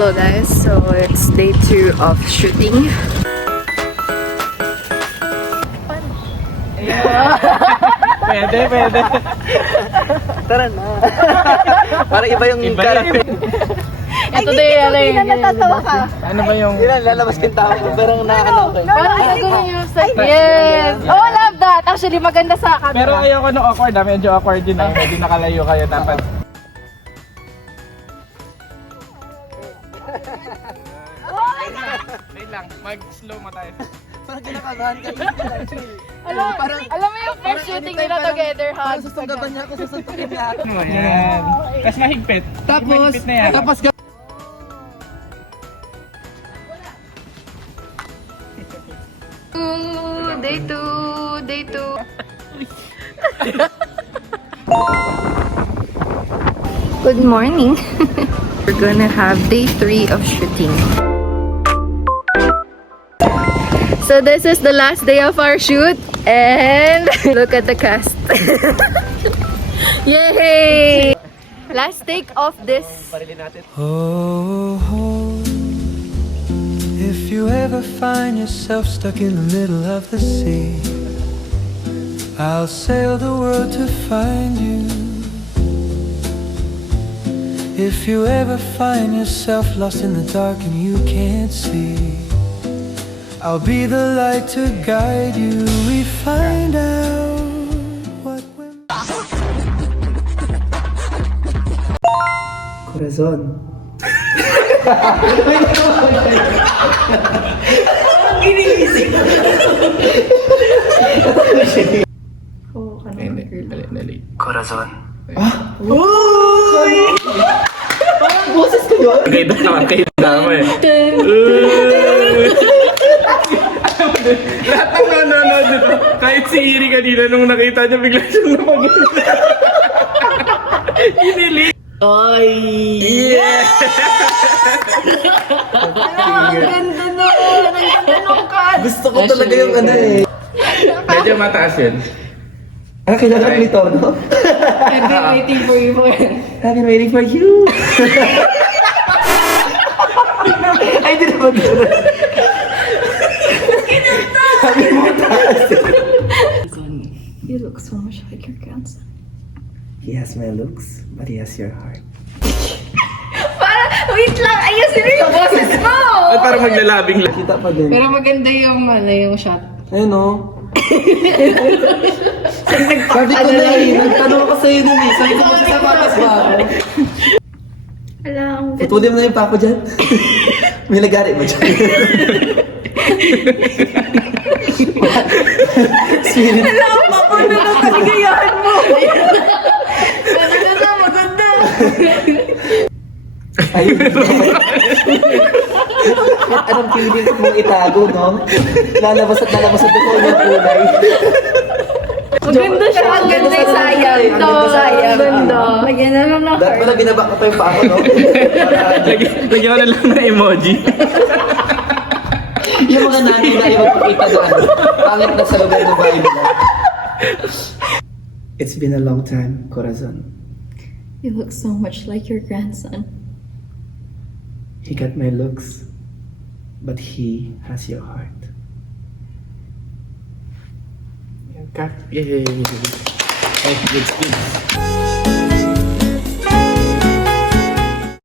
Hello guys, so it's day 2 of shooting. Pwede. Tara na. Parang iba yung character. Ito din yung natatawa ka. Ano ba yung... Yun, lalabas yung tao ko. Pero nakakalaw ko. parang gagawin yung style. Yes! Oh, love that! Actually, maganda sa camera. Pero ayoko nung awkward ah. Medyo awkward yun ah. Medyo nakalayo kayo dapat. Wait lang, mag-slow mo tayo. Parang kinakabahan ka. Alam mo yung first shooting nila together, ha? Parang susunggaban niya ako, susuntukin niya ako. Yan. Tapos mahigpit. Mahigpit na yan. Tapos Day 2! Day 2! Good morning! We're gonna have day 3 of shooting. So this is the last day of our shoot and look at the cast. Yay! Last take of this. If you ever find yourself stuck in the middle of the sea, I'll sail the world to find you. If you ever find yourself lost in the dark and you can't see, I'll be the light to guide you. We find out what we're... Corazon. Dali. Corazon. Parang boses ko yun. Kita mo eh. Lahat ng nanonood dito, kahit si Iri kanina nung nakita niya, bigla siyang napagod. Inili. Ay! Yeah! Ang ganda na! Ang ganda nung cut! Gusto ko talaga yung ano eh. Medyo mataas yun. Kailangan nito, no? I've been waiting for you for... I've been waiting for you. Ay, di naman gano'n. Sabi mo taas. You look so much like your grandson. He has my looks, but he has your heart. Wait lang! Ayusin mo yung boses mo! At parang maglalabing lang. Kita pa din. Pero maganda yung shot. Ayun o. Sabi ko na eh. Nagtanong ako sa'yo nun eh. Sabi ko magsasapatas ba ako? Alam. Putulin mo na yung pako dyan. May nagari mo dyan. Spirit. Alam, mapuno na kaligayahan mo! Maganda na, maganda! Ayun. Anong feeling mong itago, no? Lalabas at lalabas at totoo ng kulay. Maganda siya. Ang ganda yung sayang. Ang ganda sayang. Ganda. Lagyan na lang ng Dapat heart. pala binaba ko pa yung pako, no? Lagyan ko na lang ng emoji. Yung mga nanay na yung magpakita doon. Pangit na sa lugar ng bahay nila. It's been a long time, Corazon. You look so much like your grandson. He got my looks, but he has your heart. Yay! Ay, good.